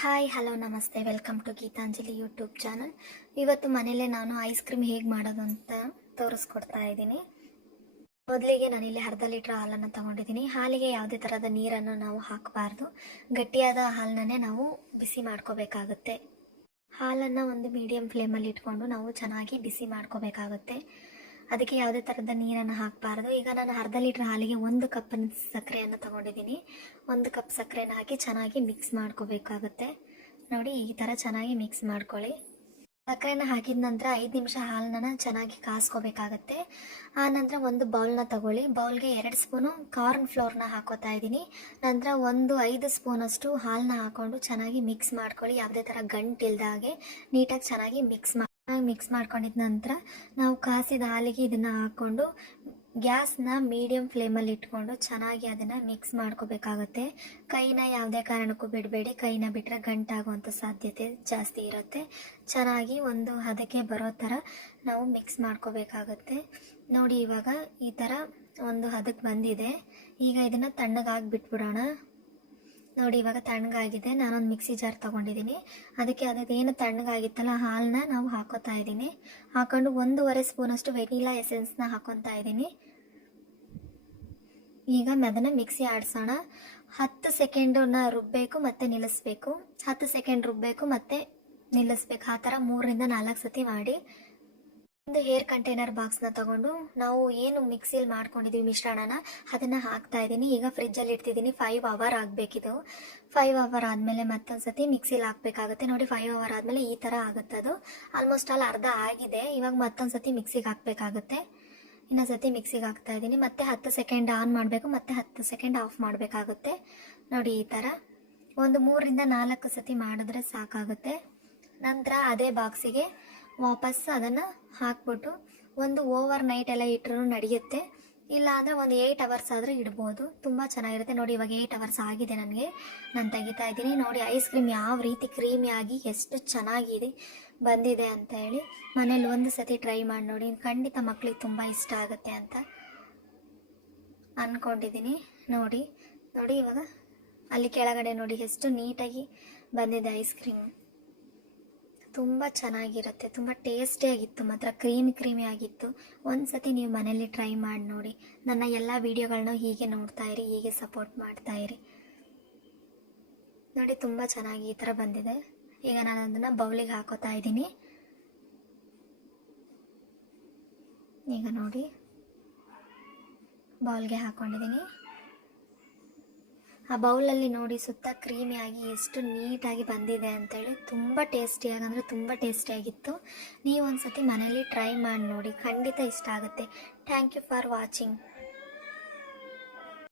Hi hello ನಮಸ್ತೆ, welcome to Geetanjali YouTube channel. ಇವತ್ತು ಮನೇಲೆ ನಾನು ಐಸ್ ಕ್ರೀಮ್ ಹೇಗೆ ಮಾಡೋದು ಅಂತ ತೋರಿಸ್ಕೊಡ್ತಾ ಇದ್ದೀನಿ. ಮೊದಲಿಗೆ ನಾನಿಲ್ಲಿ ಅರ್ಧ ಲೀಟ್ರ್ ಹಾಲನ್ನು ತೊಗೊಂಡಿದ್ದೀನಿ. ಹಾಲಿಗೆ ಯಾವುದೇ ಥರದ ನೀರನ್ನು ನಾವು ಹಾಕಬಾರ್ದು, ಗಟ್ಟಿಯಾದ ಹಾಲನ್ನೇ ನಾವು ಬಿಸಿ ಮಾಡ್ಕೋಬೇಕಾಗುತ್ತೆ. ಹಾಲನ್ನು ಒಂದು ಮೀಡಿಯಂ ಫ್ಲೇಮಲ್ಲಿ ಇಟ್ಕೊಂಡು ನಾವು ಚೆನ್ನಾಗಿ ಬಿಸಿ ಮಾಡ್ಕೋಬೇಕಾಗುತ್ತೆ. ಅದಕ್ಕೆ ಯಾವುದೇ ಥರದ ನೀರನ್ನು ಹಾಕಬಾರ್ದು. ಈಗ ನಾನು ಅರ್ಧ ಲೀಟ್ರ್ ಹಾಲಿಗೆ 1 ಕಪ್ ಸಕ್ಕರೆಯನ್ನು ತೊಗೊಂಡಿದ್ದೀನಿ. 1 ಕಪ್ ಸಕ್ಕರೆನ ಹಾಕಿ ಚೆನ್ನಾಗಿ ಮಿಕ್ಸ್ ಮಾಡ್ಕೋಬೇಕಾಗುತ್ತೆ. ನೋಡಿ, ಈ ಥರ ಚೆನ್ನಾಗಿ ಮಿಕ್ಸ್ ಮಾಡ್ಕೊಳ್ಳಿ. ಸಕ್ಕರೆನ ಹಾಕಿದ ನಂತರ 5 ನಿಮಿಷ ಹಾಲನ್ನ ಚೆನ್ನಾಗಿ ಕಾಸ್ಕೋಬೇಕಾಗತ್ತೆ. ಆ ನಂತರ ಒಂದು ಬೌಲ್ನ ತಗೊಳ್ಳಿ. ಬೌಲ್ಗೆ 2 ಸ್ಪೂನು ಕಾರ್ನ್ ಫ್ಲೋರ್ನ ಹಾಕೋತಾ ಇದ್ದೀನಿ. ನಂತರ 5 ಸ್ಪೂನಷ್ಟು ಹಾಲನ್ನ ಹಾಕ್ಕೊಂಡು ಚೆನ್ನಾಗಿ ಮಿಕ್ಸ್ ಮಾಡ್ಕೊಳ್ಳಿ. ಯಾವುದೇ ಥರ ಗಂಟಿಲ್ದ ಹಾಗೆ ನೀಟಾಗಿ ಚೆನ್ನಾಗಿ ಮಿಕ್ಸ್ ಮಾಡ್ಕೊಂಡಿದ ನಂತರ ನಾವು ಕಾಸಿದ ಹಾಲಿಗೆ ಇದನ್ನು ಹಾಕ್ಕೊಂಡು ಗ್ಯಾಸ್ನ ಮೀಡಿಯಂ ಫ್ಲೇಮಲ್ಲಿ ಇಟ್ಕೊಂಡು ಚೆನ್ನಾಗಿ ಅದನ್ನು ಮಿಕ್ಸ್ ಮಾಡ್ಕೋಬೇಕಾಗುತ್ತೆ. ಕೈನ ಯಾವುದೇ ಕಾರಣಕ್ಕೂ ಬಿಡಬೇಡಿ. ಕೈನ ಬಿಟ್ಟರೆ ಗಂಟಾಗುವಂಥ ಸಾಧ್ಯತೆ ಜಾಸ್ತಿ ಇರುತ್ತೆ. ಚೆನ್ನಾಗಿ ಒಂದು ಹದಕ್ಕೆ ಬರೋ ಥರ ನಾವು ಮಿಕ್ಸ್ ಮಾಡ್ಕೋಬೇಕಾಗುತ್ತೆ. ನೋಡಿ, ಇವಾಗ ಈ ಥರ ಒಂದು ಹದಕ್ಕೆ ಬಂದಿದೆ. ಈಗ ಇದನ್ನು ತಣ್ಣಗಾಗಿ ಬಿಟ್ಬಿಡೋಣ. ನೋಡಿ, ಇವಾಗ ತಣ್ಣಗಾಗಿದೆ. ನಾನೊಂದು ಮಿಕ್ಸಿ ಜಾರ್ ತೊಗೊಂಡಿದ್ದೀನಿ. ಅದಕ್ಕೆ ಅದೇನು ತಣ್ಣಗಾಗಿತ್ತಲ್ಲ ಹಾಲನ್ನ ನಾವು ಹಾಕೋತಾ ಇದ್ದೀನಿ. ಹಾಕೊಂಡು 1.5 ಸ್ಪೂನಷ್ಟು ವೆನಿಲಾ ಎಸೆನ್ಸ್ನ ಹಾಕೊತಾ ಇದ್ದೀನಿ. ಈಗ ಅದನ್ನು ಮಿಕ್ಸಿ ಆಡಿಸೋಣ. 10 ಸೆಕೆಂಡನ್ನ ರುಬ್ಬಬೇಕು ಮತ್ತು ನಿಲ್ಲಿಸ್ಬೇಕು. 10 ಸೆಕೆಂಡ್ ರುಬ್ಬಬೇಕು ಮತ್ತು ನಿಲ್ಲಿಸ್ಬೇಕು. ಆ ಥರ 3ರಿಂದ 4 ಸತಿ ಮಾಡಿ. ಒಂದು ಏರ್ ಕಂಟೈನರ್ ಬಾಕ್ಸ್ನ ತಗೊಂಡು ನಾವು ಏನು ಮಿಕ್ಸಿಲಿ ಮಾಡ್ಕೊಂಡಿದ್ದೀವಿ ಮಿಶ್ರಣನ ಅದನ್ನು ಹಾಕ್ತಾ ಇದ್ದೀನಿ. ಈಗ ಫ್ರಿಜ್ಜಲ್ಲಿ ಇಡ್ತಿದ್ದೀನಿ. 5 ಅವರ್ ಆಗಬೇಕಿದು. 5 ಅವರ್ ಆದಮೇಲೆ ಮತ್ತೊಂದು ಸತಿ ಮಿಕ್ಸಿಲಿ ಹಾಕಬೇಕಾಗುತ್ತೆ. ನೋಡಿ, 5 ಅವರ್ ಆದಮೇಲೆ ಈ ಥರ ಆಗುತ್ತೆ. ಅದು ಆಲ್ಮೋಸ್ಟ್ ಆಲ್ ಅರ್ಧ ಆಗಿದೆ. ಇವಾಗ ಮತ್ತೊಂದು ಸತಿ ಮಿಕ್ಸಿಗೆ ಹಾಕಬೇಕಾಗುತ್ತೆ. ಇನ್ನೊಂದು ಸತಿ ಮಿಕ್ಸಿಗೆ ಹಾಕ್ತಾ ಇದ್ದೀನಿ. ಮತ್ತೆ 10 ಸೆಕೆಂಡ್ ಆನ್ ಮಾಡಬೇಕು, ಮತ್ತೆ 10 ಸೆಕೆಂಡ್ ಆಫ್ ಮಾಡಬೇಕಾಗುತ್ತೆ. ನೋಡಿ, ಈ ಥರ ಒಂದು 3ರಿಂದ 4 ಸತಿ ಮಾಡಿದ್ರೆ ಸಾಕಾಗುತ್ತೆ. ನಂತರ ಅದೇ ಬಾಕ್ಸಿಗೆ ವಾಪಸ್ ಅದನ್ನು ಹಾಕ್ಬಿಟ್ಟು ಒಂದು ಓವರ್ ನೈಟ್ ಎಲ್ಲ ಇಟ್ಟರೂ ನಡೆಯುತ್ತೆ. ಇಲ್ಲ ಅಂದರೆ ಒಂದು 8 ಅವರ್ಸ್ ಆದರೂ ಇಡ್ಬೋದು. ತುಂಬ ಚೆನ್ನಾಗಿರುತ್ತೆ. ನೋಡಿ, ಇವಾಗ 8 ಅವರ್ಸ್ ಆಗಿದೆ ನನಗೆ. ನಾನು ತೆಗಿತಾ ಇದ್ದೀನಿ. ನೋಡಿ, ಐಸ್ ಕ್ರೀಮ್ ಯಾವ ರೀತಿ ಕ್ರೀಮಿಯಾಗಿ ಎಷ್ಟು ಚೆನ್ನಾಗಿದೆ ಬಂದಿದೆ ಅಂತ ಹೇಳಿ ಮನೇಲಿ ಒಂದು ಸತಿ ಟ್ರೈ ಮಾಡಿ ನೋಡಿ. ಖಂಡಿತ ಮಕ್ಕಳಿಗೆ ತುಂಬ ಇಷ್ಟ ಆಗುತ್ತೆ ಅಂತ ಅಂದ್ಕೊಂಡಿದ್ದೀನಿ. ನೋಡಿ, ಇವಾಗ ಅಲ್ಲಿ ಕೆಳಗಡೆ ನೋಡಿ ಎಷ್ಟು ನೀಟಾಗಿ ಬಂದಿದೆ ಐಸ್ ಕ್ರೀಮ್. ತುಂಬ ಚೆನ್ನಾಗಿರುತ್ತೆ. ತುಂಬ ಟೇಸ್ಟಿಯಾಗಿತ್ತು, ಮಾತ್ರ ಕ್ರೀಮಿ ಆಗಿತ್ತು. ಒಂದು ಸತಿ ನೀವು ಮನೇಲಿ ಟ್ರೈ ಮಾಡಿ ನೋಡಿ. ನನ್ನ ಎಲ್ಲ ವೀಡಿಯೋಗಳನ್ನೂ ಹೀಗೆ ನೋಡ್ತಾ ಇರಿ, ಹೀಗೆ ಸಪೋರ್ಟ್ ಮಾಡ್ತಾ ಇರಿ. ನೋಡಿ, ತುಂಬ ಚೆನ್ನಾಗಿ ಈ ಥರ ಬಂದಿದೆ. ಈಗ ನಾನು ಅದನ್ನು ಬೌಲಿಗೆ ಹಾಕೋತಾ ಇದ್ದೀನಿ. ಈಗ ನೋಡಿ, ಬೌಲ್ಗೆ ಹಾಕ್ಕೊಂಡಿದ್ದೀನಿ. ಆ ಬೌಲಲ್ಲಿ ನೋಡಿ ಸುತ್ತ ಕ್ರೀಮಿಯಾಗಿ ಎಷ್ಟು ನೀಟಾಗಿ ಬಂದಿದೆ ಅಂತೇಳಿ. ತುಂಬ ಟೇಸ್ಟಿಯಾಗಿ ಅಂದರೆ ತುಂಬ ಟೇಸ್ಟಿಯಾಗಿತ್ತು. ನೀವು ಒಂದು ಸತಿ ಮನೇಲಿ ಟ್ರೈ ಮಾಡಿ ನೋಡಿ, ಖಂಡಿತ ಇಷ್ಟ ಆಗುತ್ತೆ. Thank you for watching.